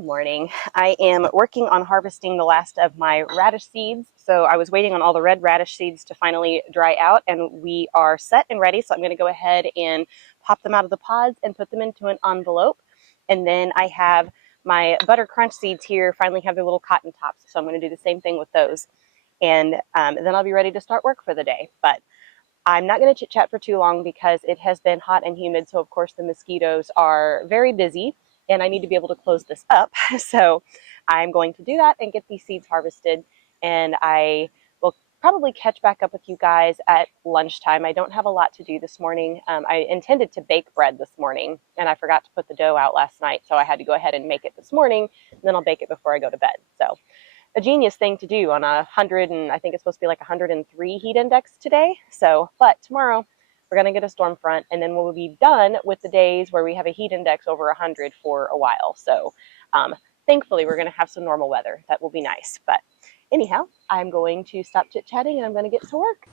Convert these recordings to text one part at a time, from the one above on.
Good morning. I am working on harvesting the last of my radish seeds. So I was waiting on all the red radish seeds to finally dry out, and we are set and ready. So I'm going to go ahead and pop them out of the pods and put them into an envelope. And then I have my butter crunch seeds here finally have their little cotton tops. So I'm going to do the same thing with those. And then I'll be ready to start work for the day. But I'm not going to chit chat for too long because it has been hot and humid. So of course the mosquitoes are very busy and I need to be able to close this up. So I'm going to do that and get these seeds harvested. And I will probably catch back up with you guys at lunchtime. I don't have a lot to do this morning. I intended to bake bread this morning and I forgot to put the dough out last night. So I had to go ahead and make it this morning. And then I'll bake it before I go to bed. So a genius thing to do on 100, and I think it's supposed to be like 103 heat index today. So, but tomorrow we're going to get a storm front and then we'll be done with the days where we have a heat index over 100 for a while. So thankfully we're going to have some normal weather. That will be nice. But anyhow, I'm going to stop chit chatting and I'm going to get to work.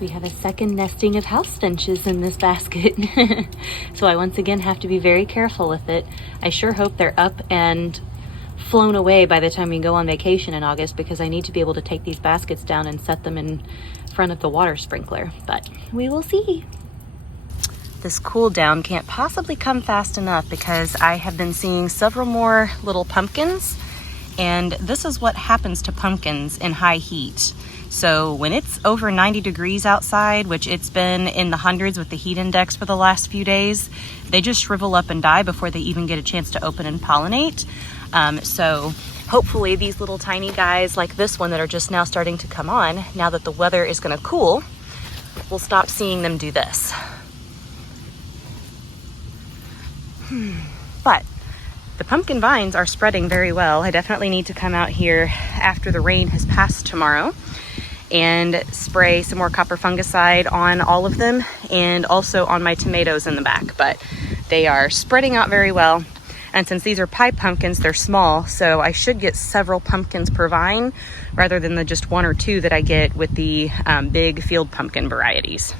We have a second nesting of house finches in this basket. So I once again have to be very careful with it. I sure hope they're up and flown away by the time we go on vacation in August, because I need to be able to take these baskets down and set them in front of the water sprinkler, but we will see. This cool down can't possibly come fast enough because I have been seeing several more little pumpkins, and this is what happens to pumpkins in high heat. So when it's over 90 degrees outside, which it's been in the hundreds with the heat index for the last few days, they just shrivel up and die before they even get a chance to open and pollinate. So hopefully these little tiny guys like this one that are just now starting to come on, now that the weather is going to cool, we'll stop seeing them do this. But the pumpkin vines are spreading very well. I definitely need to come out here after the rain has passed tomorrow and spray some more copper fungicide on all of them and also on my tomatoes in the back. But they are spreading out very well. And since these are pie pumpkins, they're small, so I should get several pumpkins per vine rather than the just one or two that I get with the big field pumpkin varieties.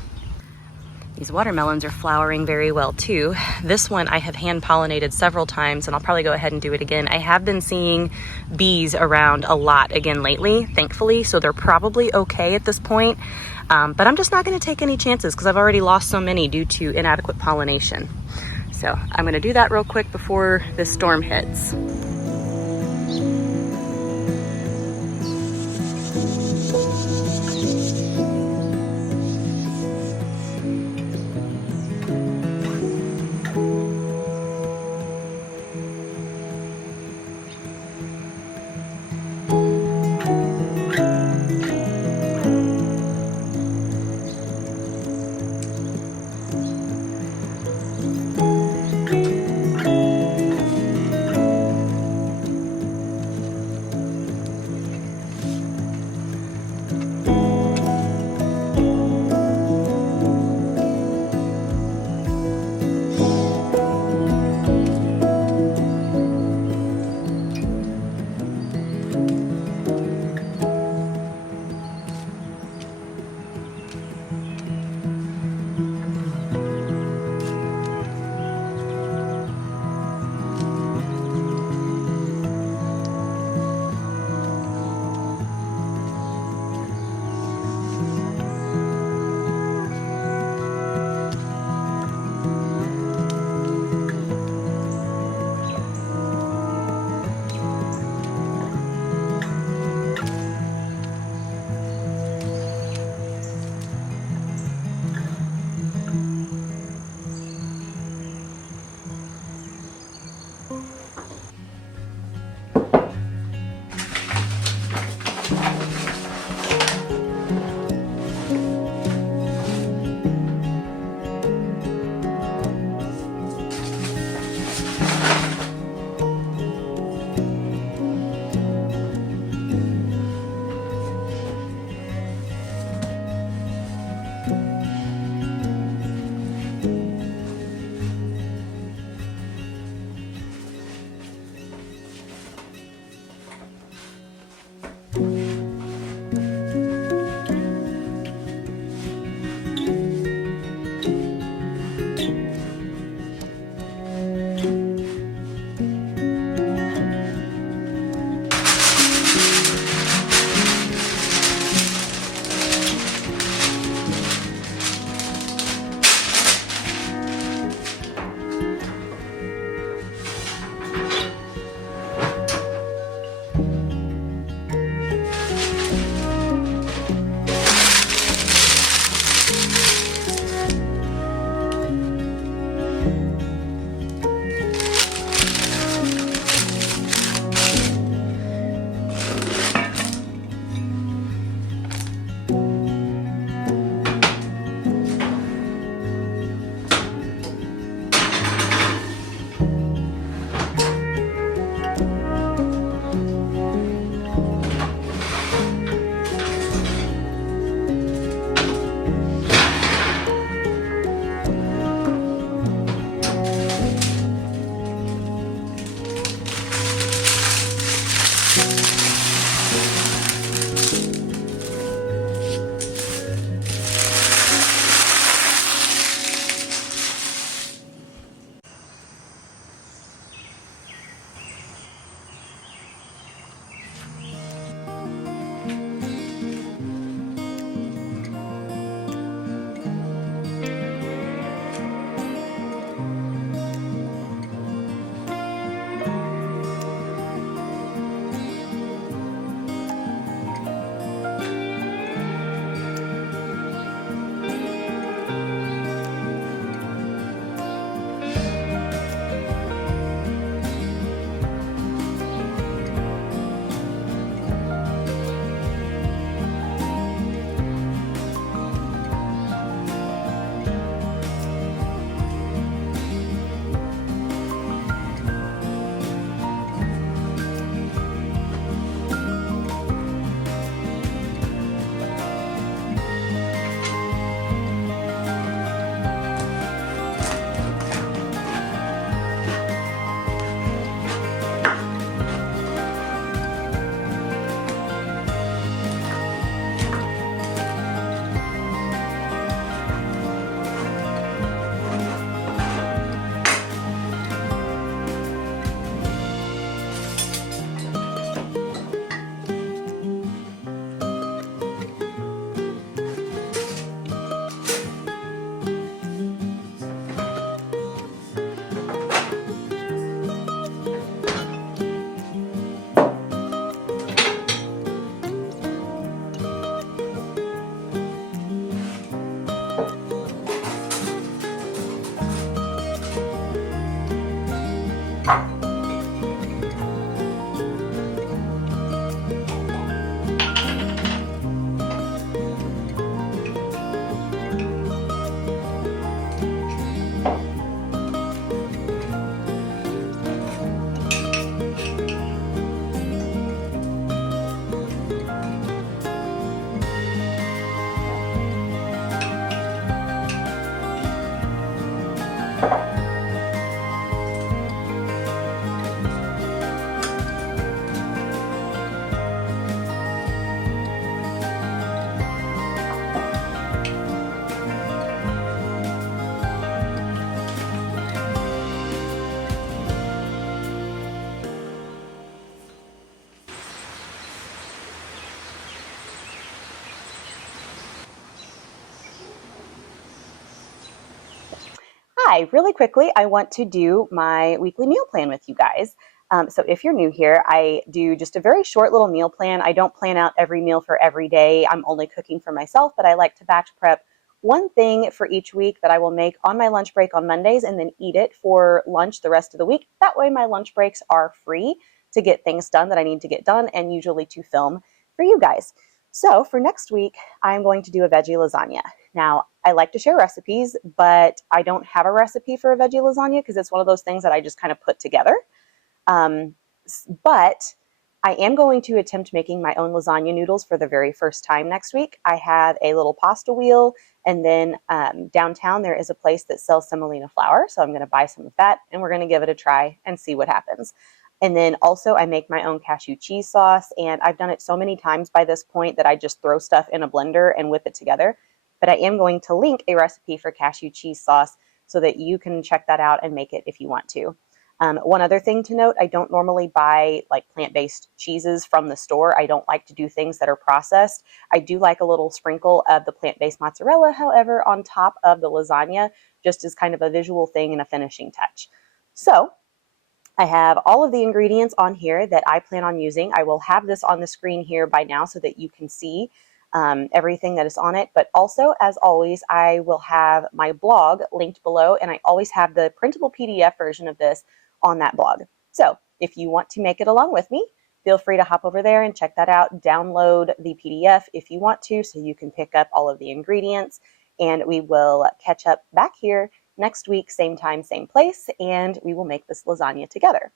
These watermelons are flowering very well too. This one I have hand pollinated several times and I'll probably go ahead and do it again. I have been seeing bees around a lot again lately, thankfully, so they're probably okay at this point. But I'm just not going to take any chances because I've already lost so many due to inadequate pollination. So I'm going to do that real quick before this storm hits. Hi, really quickly, I want to do my weekly meal plan with you guys. So if you're new here, I do just a very short little meal plan. I don't plan out every meal for every day. I'm only cooking for myself, but I like to batch prep one thing for each week that I will make on my lunch break on Mondays and then eat it for lunch the rest of the week. That way my lunch breaks are free to get things done that I need to get done and usually to film for you guys. So for next week, I'm going to do a veggie lasagna. Now, I like to share recipes, but I don't have a recipe for a veggie lasagna because it's one of those things that I just kind of put together. Um, but I am going to attempt making my own lasagna noodles for the very first time next week. I have a little pasta wheel, and then downtown there is a place that sells semolina flour, so I'm going to buy some of that, and we're going to give it a try and see what happens. And then also I make my own cashew cheese sauce, and I've done it so many times by this point that I just throw stuff in a blender and whip it together. But I am going to link a recipe for cashew cheese sauce so that you can check that out and make it if you want to. One other thing to note, I don't normally buy like plant-based cheeses from the store. I don't like to do things that are processed. I do like a little sprinkle of the plant-based mozzarella, however, on top of the lasagna, just as kind of a visual thing and a finishing touch. So I have all of the ingredients on here that I plan on using. I will have this on the screen here by now so that you can see everything that is on it. But also, as always, I will have my blog linked below, and I always have the printable PDF version of this on that blog. So if you want to make it along with me, feel free to hop over there and check that out. Download the PDF if you want to, so you can pick up all of the ingredients, and we will catch up back here next week, same time, same place, and we will make this lasagna together.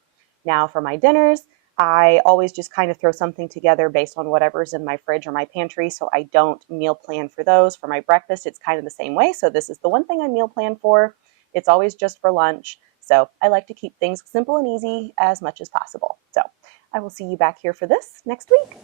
Now for my dinners, I always just kind of throw something together based on whatever's in my fridge or my pantry, so I don't meal plan for those. For my breakfast, it's kind of the same way, so this is the one thing I meal plan for. It's always just for lunch, so I like to keep things simple and easy as much as possible. So I will see you back here for this next week.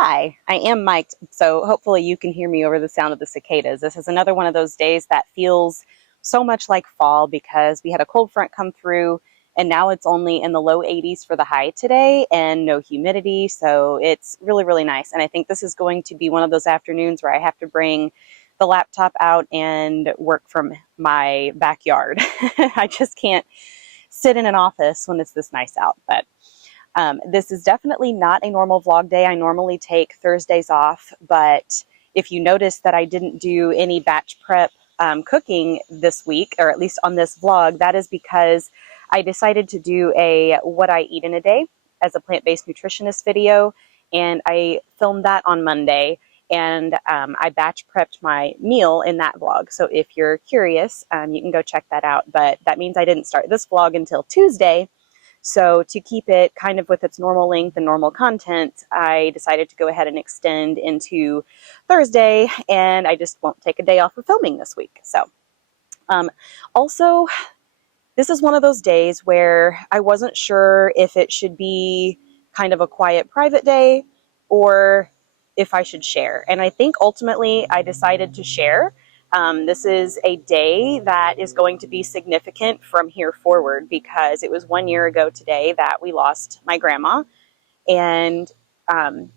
Hi, I am mic'd, so hopefully you can hear me over the sound of the cicadas. This is another one of those days that feels so much like fall because we had a cold front come through and now it's only in the low 80s for the high today and no humidity, so it's really, really nice. And I think this is going to be one of those afternoons where I have to bring the laptop out and work from my backyard. I just can't sit in an office when it's this nice out, but this is definitely not a normal vlog day. I normally take Thursdays off, but if you notice that I didn't do any batch prep cooking this week, or at least on this vlog, that is because I decided to do a what I eat in a day as a plant-based nutritionist video, and I filmed that on Monday, and I batch prepped my meal in that vlog. So if you're curious, you can go check that out, but that means I didn't start this vlog until Tuesday. So to keep it kind of with its normal length and normal content, I decided to go ahead and extend into Thursday, and I just won't take a day off of filming this week. So also, this is one of those days where I wasn't sure if it should be kind of a quiet private day or if I should share. And I think ultimately I decided to share. This is a day that is going to be significant from here forward because it was 1 year ago today that we lost my grandma. And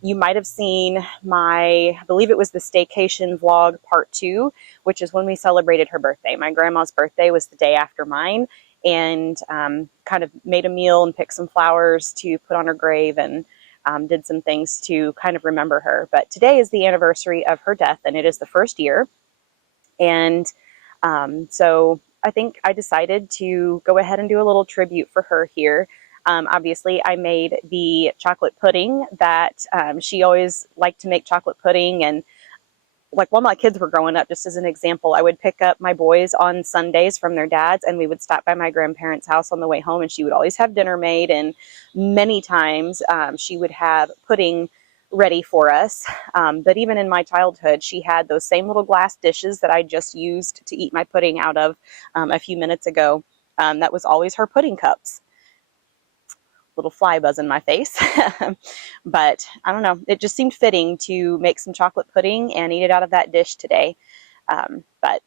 you might have seen I believe it was the staycation vlog part 2, which is when we celebrated her birthday. My grandma's birthday was the day after mine, and kind of made a meal and picked some flowers to put on her grave and did some things to kind of remember her. But today is the anniversary of her death, and it is the first year. And so I think I decided to go ahead and do a little tribute for her here. Obviously, I made the chocolate pudding that she always liked to make chocolate pudding. And like while my kids were growing up, just as an example, I would pick up my boys on Sundays from their dads, and we would stop by my grandparents' house on the way home, and she would always have dinner made. And many times she would have pudding ready for us. But even in my childhood, she had those same little glass dishes that I just used to eat my pudding out of a few minutes ago. That was always her pudding cups. Little fly buzz in my face. But I don't know, it just seemed fitting to make some chocolate pudding and eat it out of that dish today. But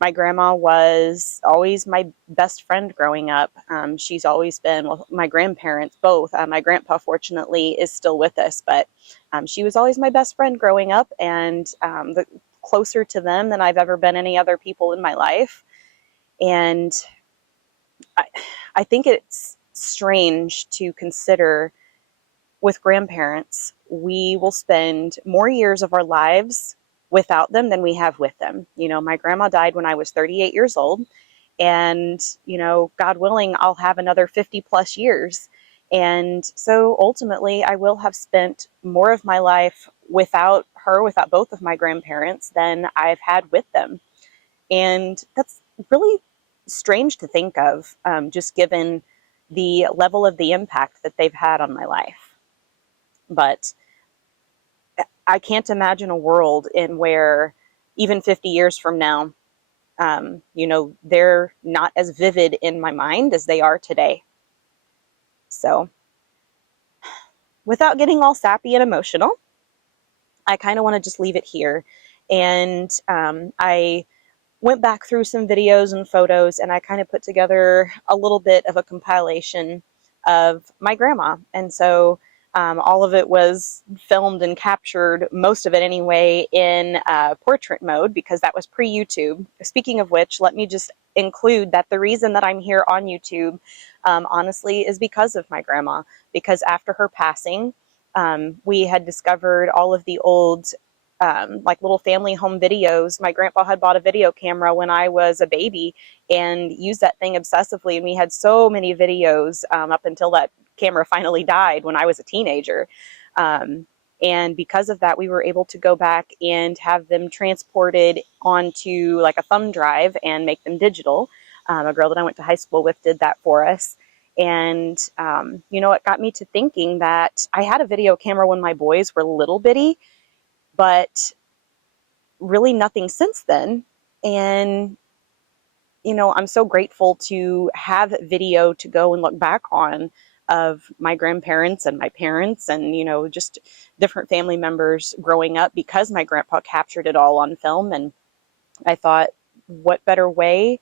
My grandma was always my best friend growing up. She's always been, well, my grandparents both. My grandpa, fortunately, is still with us, but she was always my best friend growing up, and closer to them than I've ever been any other people in my life. And I, I think it's strange to consider with grandparents, we will spend more years of our lives without them than we have with them. You know, my grandma died when I was 38 years old. And, you know, God willing, I'll have another 50 plus years. And so ultimately, I will have spent more of my life without her, without both of my grandparents, than I've had with them. And that's really strange to think of, just given the level of the impact that they've had on my life. But I can't imagine a world in where even 50 years from now, you know, they're not as vivid in my mind as they are today. So without getting all sappy and emotional, I kind of want to just leave it here. And I went back through some videos and photos, and I kind of put together a little bit of a compilation of my grandma. And so all of it was filmed and captured, most of it anyway, in portrait mode, because that was pre-YouTube. Speaking of which, let me just include that the reason that I'm here on YouTube, honestly, is because of my grandma. Because after her passing, we had discovered all of the old like little family home videos. My grandpa had bought a video camera when I was a baby and used that thing obsessively. And we had so many videos up until that camera finally died when I was a teenager. And because of that, we were able to go back and have them transported onto like a thumb drive and make them digital. A girl that I went to high school with did that for us. And, you know, it got me to thinking that I had a video camera when my boys were little bitty, but really nothing since then. And, you know, I'm so grateful to have video to go and look back on of my grandparents and my parents and, you know, just different family members growing up, because my grandpa captured it all on film. And I thought, what better way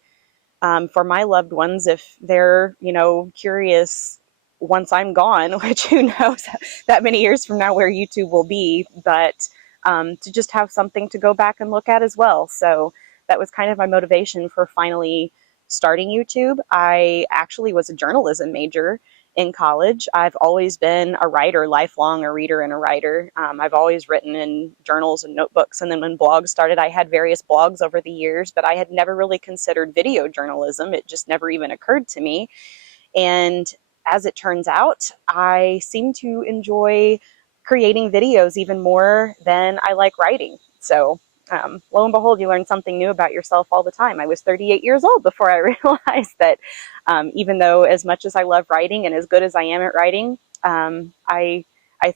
for my loved ones, if they're, you know, curious once I'm gone, which who knows that many years from now where YouTube will be, but to just have something to go back and look at as well. So that was kind of my motivation for finally starting YouTube. I actually was a journalism major in college. I've always been a writer, lifelong a reader and a writer. I've always written in journals and notebooks. And then when blogs started, I had various blogs over the years, but I had never really considered video journalism. It just never even occurred to me. And as it turns out, I seem to enjoy creating videos even more than I like writing. So lo and behold, you learn something new about yourself all the time. I was 38 years old before I realized that even though as much as I love writing and as good as I am at writing, I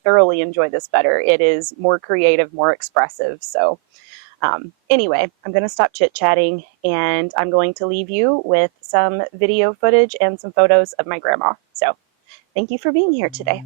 thoroughly enjoy this better. It is more creative, more expressive. So anyway, I'm going to stop chit-chatting, and I'm going to leave you with some video footage and some photos of my grandma. So thank you for being here today.